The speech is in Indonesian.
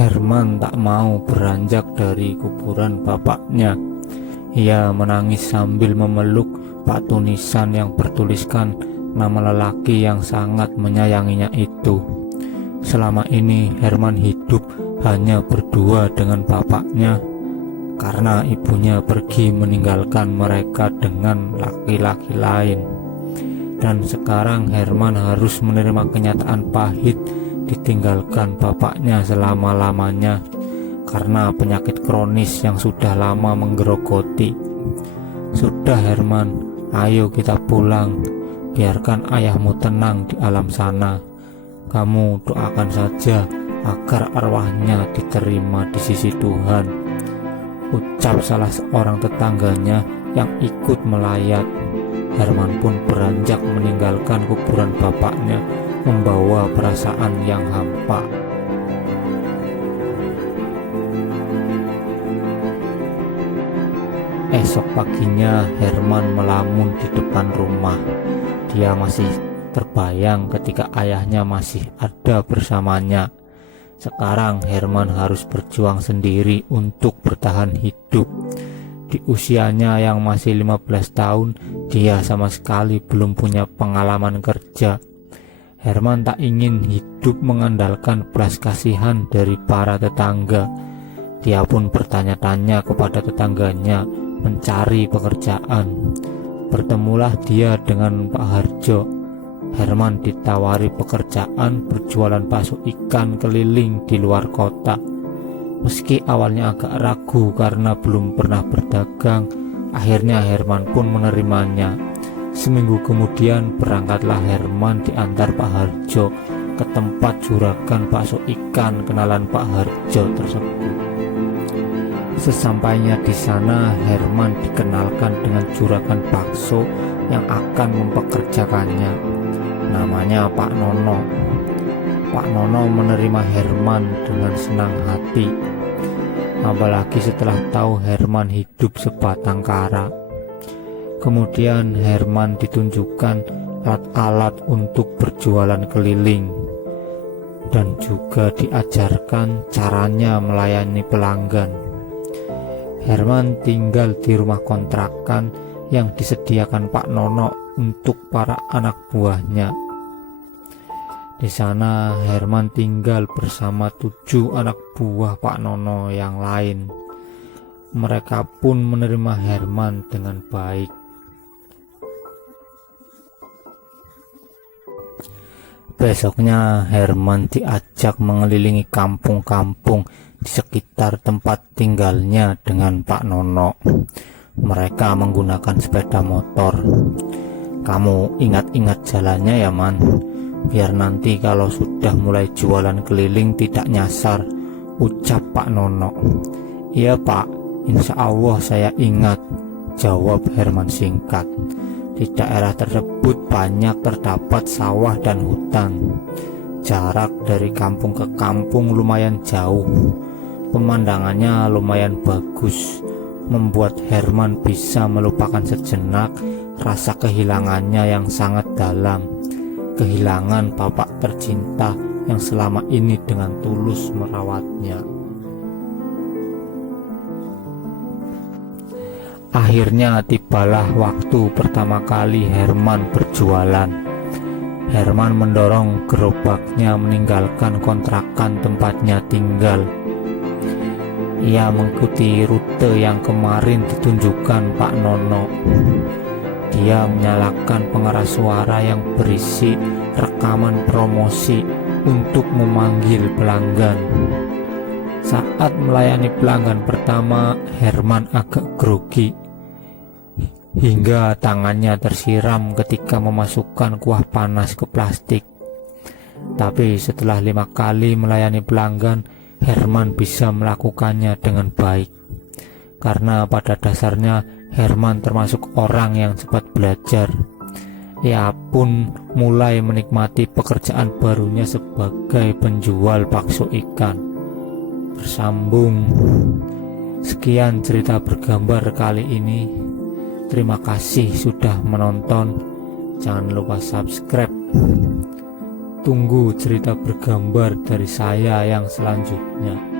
Herman tak mau beranjak dari kuburan bapaknya. Ia menangis sambil memeluk batu nisan yang bertuliskan nama lelaki yang sangat menyayanginya itu. Selama ini Herman hidup hanya berdua dengan bapaknya karena ibunya pergi meninggalkan mereka dengan laki-laki lain. Dan sekarang Herman harus menerima kenyataan pahit ditinggalkan bapaknya selama-lamanya karena penyakit kronis yang sudah lama menggerogoti. Sudah Herman, ayo kita pulang, biarkan ayahmu tenang di alam sana. Kamu doakan saja agar arwahnya diterima di sisi Tuhan, ucap salah seorang tetangganya yang ikut melayat. Herman pun beranjak meninggalkan kuburan bapaknya, membawa perasaan yang hampa. Esok paginya Herman melamun di depan rumah. Dia masih terbayang ketika ayahnya masih ada bersamanya. Sekarang Herman harus berjuang sendiri untuk bertahan hidup. Di usianya yang masih 15 tahun, dia sama sekali belum punya pengalaman kerja. Herman tak ingin hidup mengandalkan belas kasihan dari para tetangga. Dia pun bertanya-tanya kepada tetangganya mencari pekerjaan. Bertemulah dia dengan Pak Harjo. Herman ditawari pekerjaan berjualan bakso ikan keliling di luar kota. Meski awalnya agak ragu karena belum pernah berdagang, akhirnya Herman pun menerimanya. Seminggu kemudian berangkatlah Herman diantar Pak Harjo ke tempat juragan bakso ikan kenalan Pak Harjo tersebut. Sesampainya di sana, Herman dikenalkan dengan juragan bakso yang akan mempekerjakannya. Namanya Pak Nono. Pak Nono menerima Herman dengan senang hati, apalagi setelah tahu Herman hidup sebatang kara. Kemudian Herman ditunjukkan alat-alat untuk berjualan keliling dan juga diajarkan caranya melayani pelanggan. Herman tinggal di rumah kontrakan yang disediakan Pak Nono untuk para anak buahnya. Di sana Herman tinggal bersama 7 anak buah Pak Nono yang lain. Mereka pun menerima Herman dengan baik. Besoknya Herman diajak mengelilingi kampung-kampung di sekitar tempat tinggalnya dengan Pak Nono. Mereka menggunakan sepeda motor. Kamu ingat-ingat jalannya ya Man, biar nanti kalau sudah mulai jualan keliling tidak nyasar, ucap Pak Nono. Iya Pak, insya Allah saya ingat, jawab Herman singkat. Di daerah tersebut banyak terdapat sawah dan hutan. Jarak dari kampung ke kampung lumayan jauh. Pemandangannya lumayan bagus, membuat Herman bisa melupakan sejenak rasa kehilangannya yang sangat dalam. Kehilangan bapak tercinta yang selama ini dengan tulus merawatnya. Akhirnya tibalah waktu pertama kali Herman berjualan. Herman mendorong gerobaknya meninggalkan kontrakan tempatnya tinggal. Ia mengikuti rute yang kemarin ditunjukkan Pak Nono. Dia menyalakan pengeras suara yang berisi rekaman promosi untuk memanggil pelanggan. Saat melayani pelanggan pertama, Herman agak grogi hingga tangannya tersiram ketika memasukkan kuah panas ke plastik. Tapi setelah 5 kali melayani pelanggan, Herman bisa melakukannya dengan baik. Karena pada dasarnya Herman termasuk orang yang cepat belajar. Ia pun mulai menikmati pekerjaan barunya sebagai penjual bakso ikan. Bersambung. Sekian cerita bergambar kali ini. Terima kasih sudah menonton. Jangan lupa subscribe. Tunggu cerita bergambar dari saya yang selanjutnya.